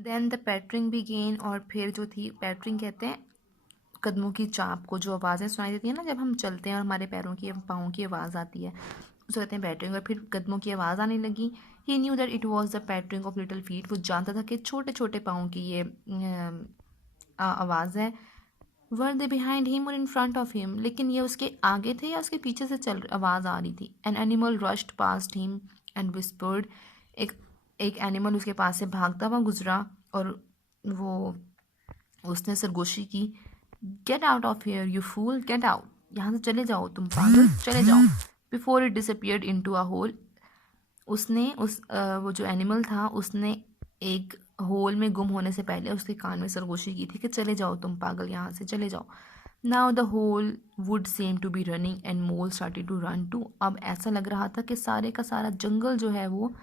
Then the पैटरिंग begin, और फिर जो थी, पैटरिंग कहते हैं कदमों की चाप को, जो आवाज़ें सुनाई देती है ना जब हम चलते हैं और हमारे पैरों की पाँव की आवाज़ आती है, उसे कहते हैं पैटरिंग। और फिर कदमों की आवाज़ आने लगी। He knew that it was the pattering of little feet, वो जानता था कि छोटे छोटे पाँव की ये आवाज़ है। वर दे बिहाइंड हिम और इन फ्रंट ऑफ हिम, लेकिन ये उसके आगे थे या उसके पीछे से चल आवाज़ आ रही थी। An animal rushed past him and whispered, एक एक एनिमल उसके पास से भागता हुआ गुजरा और वो उसने सरगोशी की। Get out of here you fool, get out, यहाँ से चले जाओ तुम पागल, चले जाओ। Before it disappeared into a hole, उसने वो जो एनिमल था उसने एक होल में गुम होने से पहले उसके कान में सरगोशी की थी कि चले जाओ तुम पागल, यहाँ से चले जाओ। Now the hole would seem to be running and mole started to run too, अब ऐसा लग रहा था कि सारे का सारा जंगल जो है वो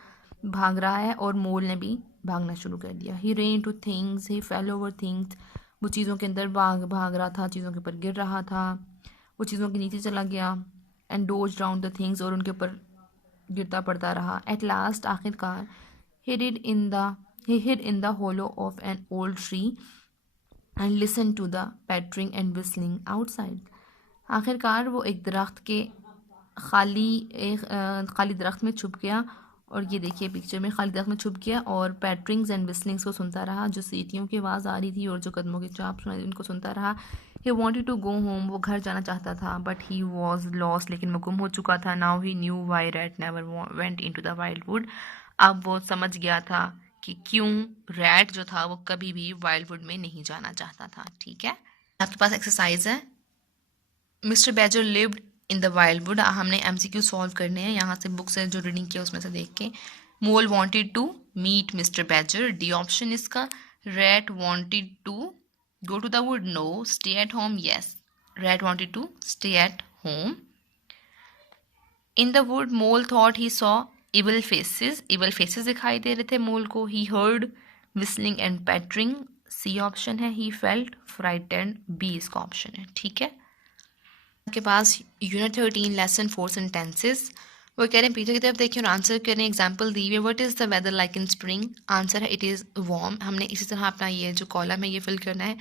भाग रहा है और मोल ने भी भागना शुरू कर दिया। ही रेन टू थिंग्स, ही फेल ओवर थिंग्स, वो चीज़ों के अंदर भाग भाग रहा था, चीज़ों के ऊपर गिर रहा था, वो चीज़ों के नीचे चला गया। And dose round the things, और उनके ऊपर गिरता पड़ता रहा। एट लास्ट, आखिरकार, he hid in the hollow of an old tree and listened to the pattering and whistling outside. आखिरकार वो एक दरख्त के खाली दरख्त में छुप गया, और ये देखिए पिक्चर में, खाली दरख्त में छुप गया और पैटरिंग्स एंड विस्लिंग्स को सुनता रहा, जो सीटियों की आवाज़ आ रही थी और जो कदमों की चाप सुनाई उनको सुनता रहा। He wanted to go home, वो घर जाना चाहता था, बट ही वॉज लॉस्ट, लेकिन वो गुम हो चुका था। Now he knew why rat never went into the wild wood, अब वो समझ गया था कि क्यों रैट जो था वो कभी भी वाइल्ड वुड में नहीं जाना चाहता था। ठीक है, आपके पास एक्सरसाइज है। Mister badger lived in the wild would, हमने एमसीक्यू सॉल्व करने हैं यहाँ से, बुक से जो रीडिंग किया उसमें से देख के। Mole wanted to meet mister Badger, D option इसका। Rat wanted to go to the wood, no. Stay at home, yes, Rat wanted to stay at home. In the wood Mole thought he saw evil faces दिखाई दे रहे थे Mole को। He heard whistling and pattering, C option है। He felt frightened, B इसका option है। ठीक है, के पास यूनिट 13 लेसन 4 सेंटेंसेस, वो कह रहे हैं पीछे की तरफ देखिए और आंसर करें। एग्जाम्पल दी हुई, what is the weather like in spring, answer है इट इज़ वार्म। हमने इसी तरह अपना ये जो कॉलम है ये फिल करना है।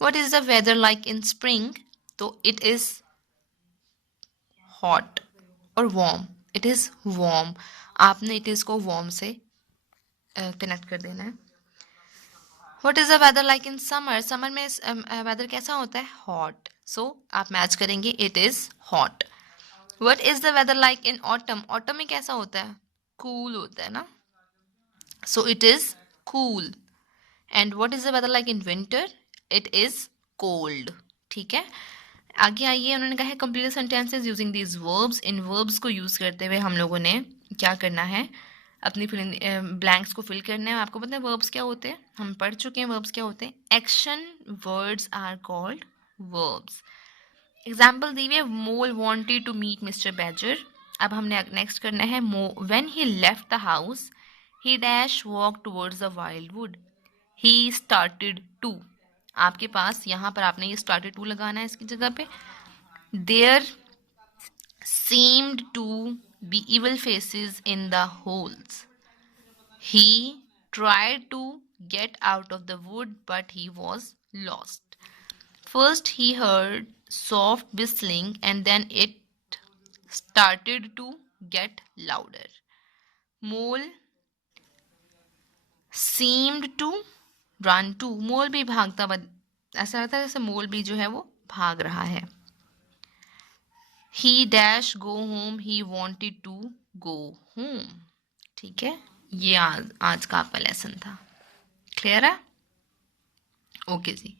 What is the weather like in spring, तो इट इज़ हॉट, और वार्म, इट इज़ वार्म, आपने इट इज़ को वार्म से कनेक्ट कर देना है। What is the weather like in summer, summer में वेदर कैसा होता है, हॉट, सो आप मैच करेंगे, it is hot. What is the weather like in autumn? Autumn में कैसा होता है, cool होता है ना, so it is cool. And what is the weather like in winter? It is cold. ठीक है, आगे आइए, उन्होंने कहा है complete the sentences using these verbs. In verbs को use करते हुए हम लोगों ने क्या करना है, अपनी ब्लैंक्स को फिल करना है। आपको पता है verbs क्या होते हैं, हम पढ़ चुके हैं verbs क्या होते हैं। Action words are called verbs. Example दी हुई है, Mole wanted to meet mister Badger. अब हमने नेक्स्ट करना है, when he left the house he dash walk towards the wild wood, he started to, आपके पास यहाँ पर आपने ये स्टार्टेड टू लगाना है इसकी जगह पे। There seemed to be evil faces in the holes. He tried to get out of the wood, but he was lost. First he heard soft whistling and then it started to get louder. Mole seemed to run too. मोल भी भागता, ऐसा लगता है जैसे मोल भी जो है वो भाग रहा है। He dash go home. He wanted to go home. ठीक है, ये आज का आपका लेसन था। क्लियर है? ओके जी।